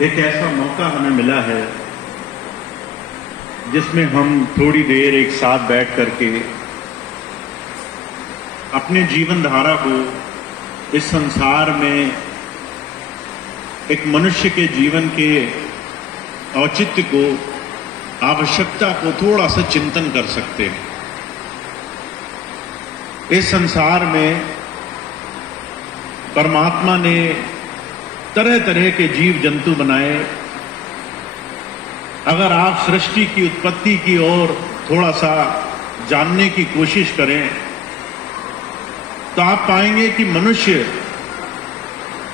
एक ऐसा मौका हमें मिला है जिसमें हम थोड़ी देर एक साथ बैठ करके अपने जीवन धारा को इस संसार में एक मनुष्य के जीवन के औचित्य को, आवश्यकता को थोड़ा सा चिंतन कर सकते हैं। इस संसार में परमात्मा ने तरह तरह के जीव जंतु बनाए। अगर आप सृष्टि की उत्पत्ति की ओर थोड़ा सा जानने की कोशिश करें तो आप पाएंगे कि मनुष्य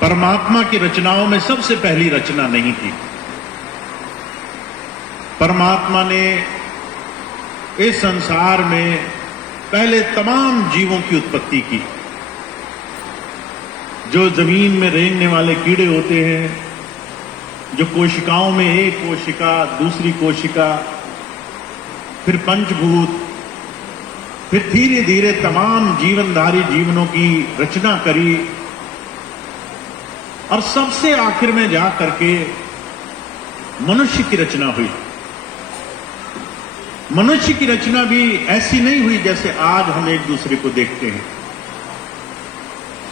परमात्मा की रचनाओं में सबसे पहली रचना नहीं थी। परमात्मा ने इस संसार में पहले तमाम जीवों की उत्पत्ति की। जो जमीन में रेंगने वाले कीड़े होते हैं, जो कोशिकाओं में एक कोशिका, दूसरी कोशिका, फिर पंचभूत, फिर धीरे धीरे तमाम जीवनधारी जीवनों की रचना करी और सबसे आखिर में जा करके मनुष्य की रचना हुई। मनुष्य की रचना भी ऐसी नहीं हुई जैसे आज हम एक दूसरे को देखते हैं।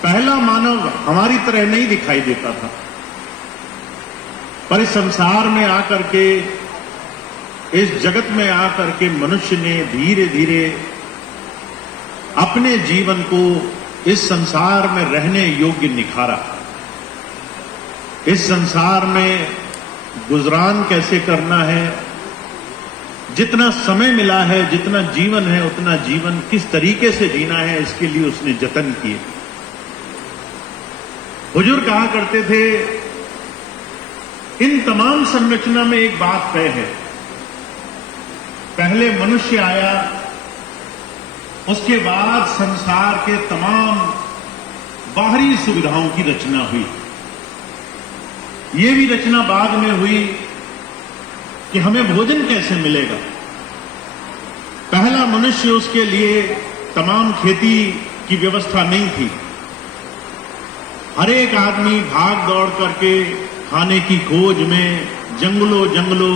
पहला मानव हमारी तरह नहीं दिखाई देता था, पर इस संसार में आकर के, इस जगत में आकर के मनुष्य ने धीरे धीरे अपने जीवन को इस संसार में रहने योग्य निखारा। इस संसार में गुजरान कैसे करना है, जितना समय मिला है, जितना जीवन है, उतना जीवन किस तरीके से जीना है, इसके लिए उसने जतन किए। हुजूर कहा करते थे, इन तमाम संरचना में एक बात तय है, पहले मनुष्य आया, उसके बाद संसार के तमाम बाहरी सुविधाओं की रचना हुई। ये भी रचना बाद में हुई कि हमें भोजन कैसे मिलेगा। पहला मनुष्य, उसके लिए तमाम खेती की व्यवस्था नहीं थी। हर एक आदमी भाग दौड़ करके खाने की खोज में जंगलों जंगलों,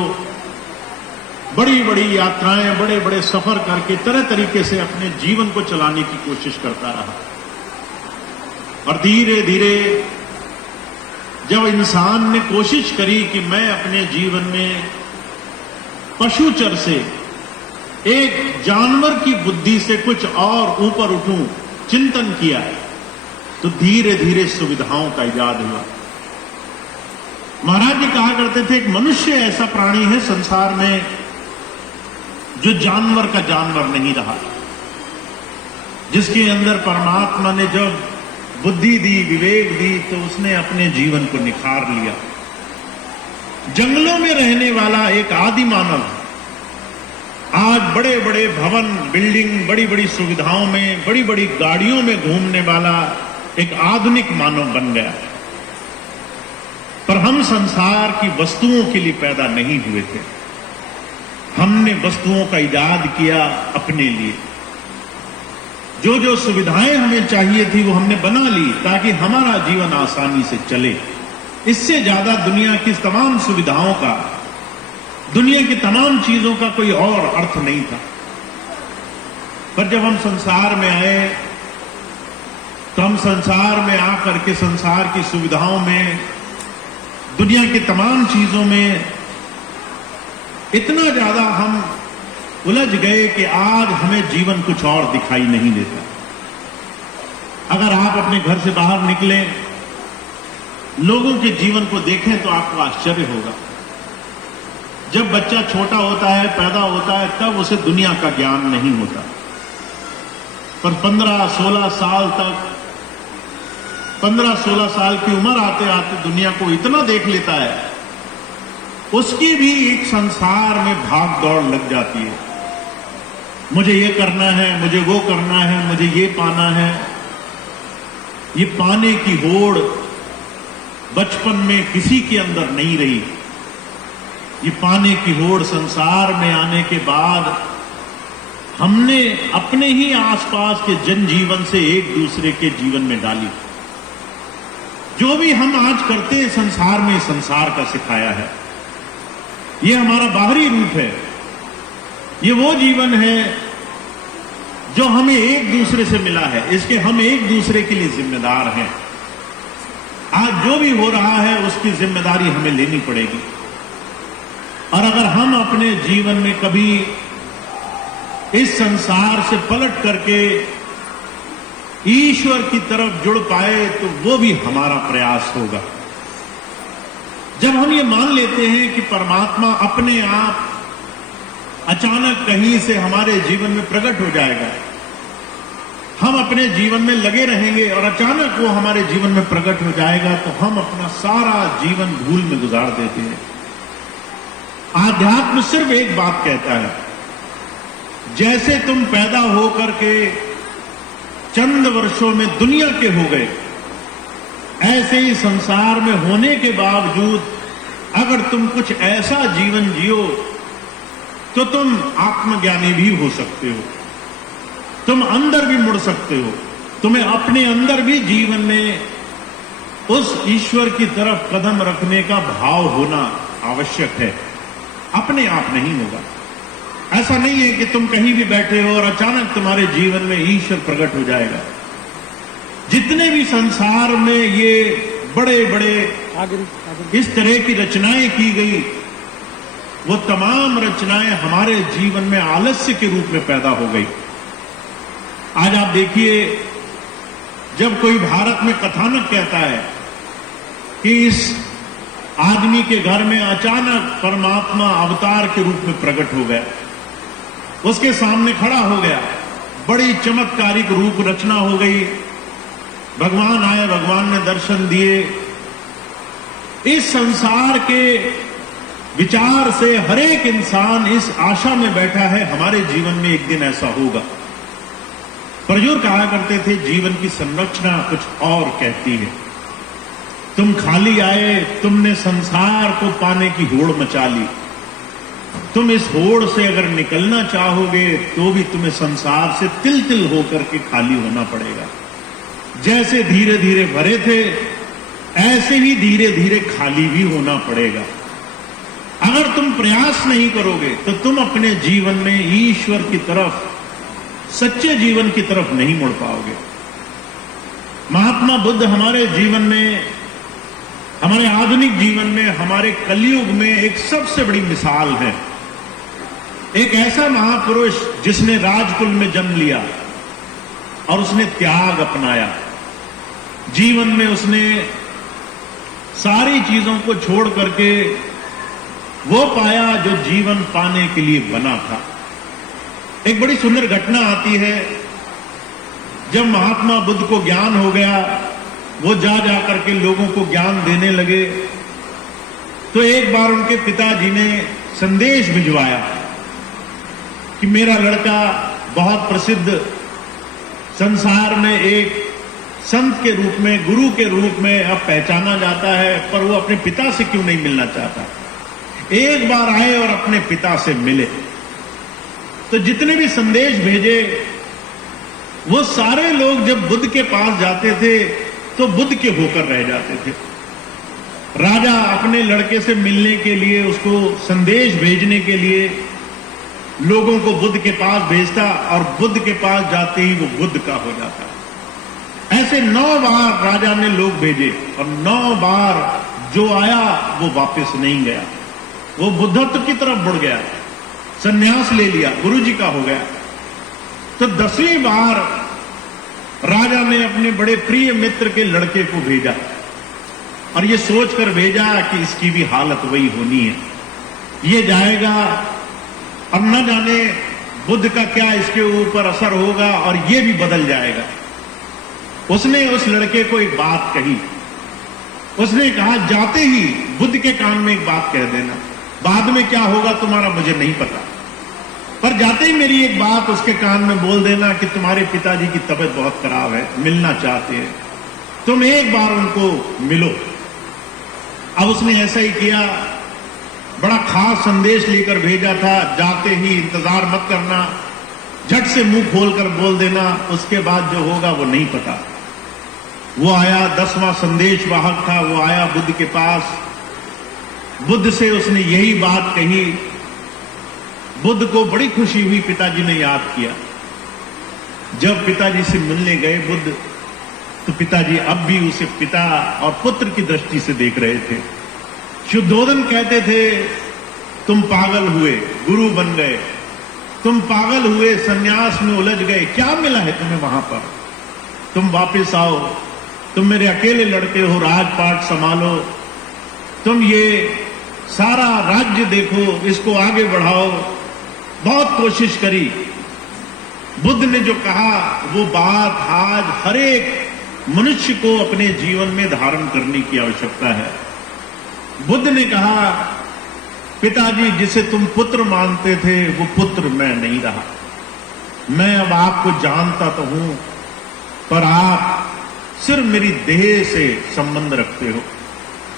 बड़ी बड़ी यात्राएं, बड़े बड़े सफर करके तरह तरीके से अपने जीवन को चलाने की कोशिश करता रहा। और धीरे धीरे जब इंसान ने कोशिश करी कि मैं अपने जीवन में पशुचर से, एक जानवर की बुद्धि से कुछ और ऊपर उठूं, चिंतन किया, तो धीरे धीरे सुविधाओं का इजाद हुआ। महाराज जी कहा करते थे, एक मनुष्य ऐसा प्राणी है संसार में जो जानवर का जानवर नहीं रहा, जिसके अंदर परमात्मा ने जब बुद्धि दी, विवेक दी, तो उसने अपने जीवन को निखार लिया। जंगलों में रहने वाला एक आदि मानव आज बड़े बड़े भवन, बिल्डिंग, बड़ी बड़ी सुविधाओं में, बड़ी बड़ी गाड़ियों में घूमने वाला एक आधुनिक मानव बन गया। पर हम संसार की वस्तुओं के लिए पैदा नहीं हुए थे। हमने वस्तुओं का इजाद किया अपने लिए। जो जो सुविधाएं हमें चाहिए थी वो हमने बना ली ताकि हमारा जीवन आसानी से चले। इससे ज्यादा दुनिया की तमाम सुविधाओं का, दुनिया की तमाम चीजों का कोई और अर्थ नहीं था। पर जब हम संसार में आए तो हम संसार में आकर के संसार की सुविधाओं में, दुनिया की तमाम चीजों में इतना ज्यादा हम उलझ गए कि आज हमें जीवन कुछ और दिखाई नहीं देता। अगर आप अपने घर से बाहर निकलें, लोगों के जीवन को देखें तो आपको आश्चर्य होगा। जब बच्चा छोटा होता है, पैदा होता है, तब उसे दुनिया का ज्ञान नहीं होता, पर 15-16 साल तक, 15-16 साल की उम्र आते आते दुनिया को इतना देख लेता है, उसकी भी एक संसार में भाग दौड़ लग जाती है। मुझे ये करना है, मुझे वो करना है, मुझे ये पाना है। ये पाने की होड़ बचपन में किसी के अंदर नहीं रही। ये पाने की होड़ संसार में आने के बाद हमने अपने ही आसपास के जनजीवन से एक दूसरे के जीवन में डाली। जो भी हम आज करते हैं संसार में, संसार का सिखाया है। ये हमारा बाहरी रूप है, ये वो जीवन है जो हमें एक दूसरे से मिला है, इसके हम एक दूसरे के लिए जिम्मेदार हैं। आज जो भी हो रहा है उसकी जिम्मेदारी हमें लेनी पड़ेगी। और अगर हम अपने जीवन में कभी इस संसार से पलट करके ईश्वर की तरफ जुड़ पाए तो वो भी हमारा प्रयास होगा। जब हम ये मान लेते हैं कि परमात्मा अपने आप अचानक कहीं से हमारे जीवन में प्रकट हो जाएगा, हम अपने जीवन में लगे रहेंगे और अचानक वो हमारे जीवन में प्रकट हो जाएगा, तो हम अपना सारा जीवन भूल में गुजार देते हैं। आध्यात्म सिर्फ एक बात कहता है, जैसे तुम पैदा होकर के चंद वर्षों में दुनिया के हो गए, ऐसे ही संसार में होने के बावजूद अगर तुम कुछ ऐसा जीवन जियो तो तुम आत्मज्ञानी भी हो सकते हो, तुम अंदर भी मुड़ सकते हो। तुम्हें अपने अंदर भी जीवन में उस ईश्वर की तरफ कदम रखने का भाव होना आवश्यक है, अपने आप नहीं होगा। ऐसा नहीं है कि तुम कहीं भी बैठे हो और अचानक तुम्हारे जीवन में ईश्वर प्रकट हो जाएगा। जितने भी संसार में ये बड़े बड़े इस तरह की रचनाएं की गई, वो तमाम रचनाएं हमारे जीवन में आलस्य के रूप में पैदा हो गई। आज आप देखिए, जब कोई भारत में कथानक कहता है कि इस आदमी के घर में अचानक परमात्मा अवतार के रूप में प्रकट हो गया, उसके सामने खड़ा हो गया, बड़ी चमत्कारिक रूप रचना हो गई, भगवान आए, भगवान ने दर्शन दिए। इस संसार के विचार से हर एक इंसान इस आशा में बैठा है हमारे जीवन में एक दिन ऐसा होगा। प्रजुर कहा करते थे, जीवन की संरचना कुछ और कहती है। तुम खाली आए, तुमने संसार को पाने की होड़ मचा ली। तुम इस होड़ से अगर निकलना चाहोगे तो भी तुम्हें संसार से तिल तिल होकर के खाली होना पड़ेगा। जैसे धीरे धीरे भरे थे, ऐसे ही धीरे धीरे खाली भी होना पड़ेगा। अगर तुम प्रयास नहीं करोगे तो तुम अपने जीवन में ईश्वर की तरफ, सच्चे जीवन की तरफ नहीं मुड़ पाओगे। महात्मा बुद्ध हमारे जीवन में, हमारे आधुनिक जीवन में, हमारे कलयुग में एक सबसे बड़ी मिसाल है। एक ऐसा महापुरुष जिसने राजकुल में जन्म लिया और उसने त्याग अपनाया। जीवन में उसने सारी चीजों को छोड़ करके वो पाया जो जीवन पाने के लिए बना था। एक बड़ी सुंदर घटना आती है, जब महात्मा बुद्ध को ज्ञान हो गया, वो जा करके लोगों को ज्ञान देने लगे, तो एक बार उनके पिताजी ने संदेश भिजवाया कि मेरा लड़का बहुत प्रसिद्ध, संसार में एक संत के रूप में, गुरु के रूप में अब पहचाना जाता है, पर वो अपने पिता से क्यों नहीं मिलना चाहता। एक बार आए और अपने पिता से मिले। तो जितने भी संदेश भेजे, वो सारे लोग जब बुद्ध के पास जाते थे तो बुद्ध के होकर रह जाते थे। राजा अपने लड़के से मिलने के लिए, उसको संदेश भेजने के लिए लोगों को बुद्ध के पास भेजता और बुद्ध के पास जाते ही वो बुद्ध का हो जाता। ऐसे 9 बार राजा ने लोग भेजे और 9 बार जो आया वो वापस नहीं गया। वो बुद्धत्व की तरफ बढ़ गया, संन्यास ले लिया, गुरुजी का हो गया। तो 10वीं बार राजा ने अपने बड़े प्रिय मित्र के लड़के को भेजा और ये सोचकर भेजा कि इसकी भी हालत वही होनी है, ये जाएगा और न जाने बुद्ध का क्या इसके ऊपर असर होगा और ये भी बदल जाएगा। उसने उस लड़के को एक बात कही, उसने कहा जाते ही बुद्ध के कान में एक बात कह देना, बाद में क्या होगा तुम्हारा मुझे नहीं पता, पर जाते ही मेरी एक बात उसके कान में बोल देना कि तुम्हारे पिताजी की तबीयत बहुत खराब है, मिलना चाहते हैं, तुम एक बार उनको मिलो। अब उसने ऐसा ही किया, बड़ा खास संदेश लेकर भेजा था, जाते ही इंतजार मत करना, झट से मुंह खोलकर बोल देना, उसके बाद जो होगा वो नहीं पता। वो आया, 10वां संदेश वाहक था, वो आया बुद्ध के पास। बुद्ध से उसने यही बात कही। बुद्ध को बड़ी खुशी हुई, पिताजी ने याद किया। जब पिताजी से मिलने गए बुद्ध, तो पिताजी अब भी उसे पिता और पुत्र की दृष्टि से देख रहे थे। शुद्धोधन कहते थे, तुम पागल हुए, गुरु बन गए, तुम पागल हुए, सन्यास में उलझ गए, क्या मिला है तुम्हें वहां पर? तुम वापस आओ, तुम मेरे अकेले लड़के हो, राजपाट संभालो, तुम ये सारा राज्य देखो, इसको आगे बढ़ाओ। बहुत कोशिश करी। बुद्ध ने जो कहा वो बात आज हर एक मनुष्य को अपने जीवन में धारण करने की आवश्यकता है। बुद्ध ने कहा, पिताजी जिसे तुम पुत्र मानते थे वो पुत्र मैं नहीं रहा। मैं अब आपको जानता तो हूं, पर आप सिर्फ मेरी देह से संबंध रखते हो।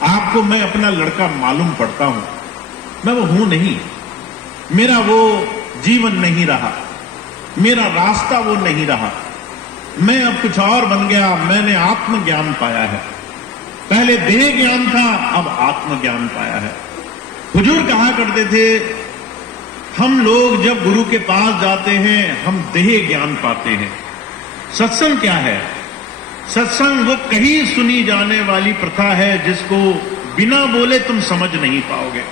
आपको मैं अपना लड़का मालूम पड़ता हूं, मैं वो हूं नहीं। मेरा वो जीवन नहीं रहा, मेरा रास्ता वो नहीं रहा। मैं अब कुछ और बन गया। मैंने आत्मज्ञान पाया है। पहले देह ज्ञान था, अब आत्मज्ञान पाया है। हुजूर कहा करते थे, हम लोग जब गुरु के पास जाते हैं हम देह ज्ञान पाते हैं। सत्संग क्या है? सत्संग वो कहीं सुनी जाने वाली प्रथा है जिसको बिना बोले तुम समझ नहीं पाओगे।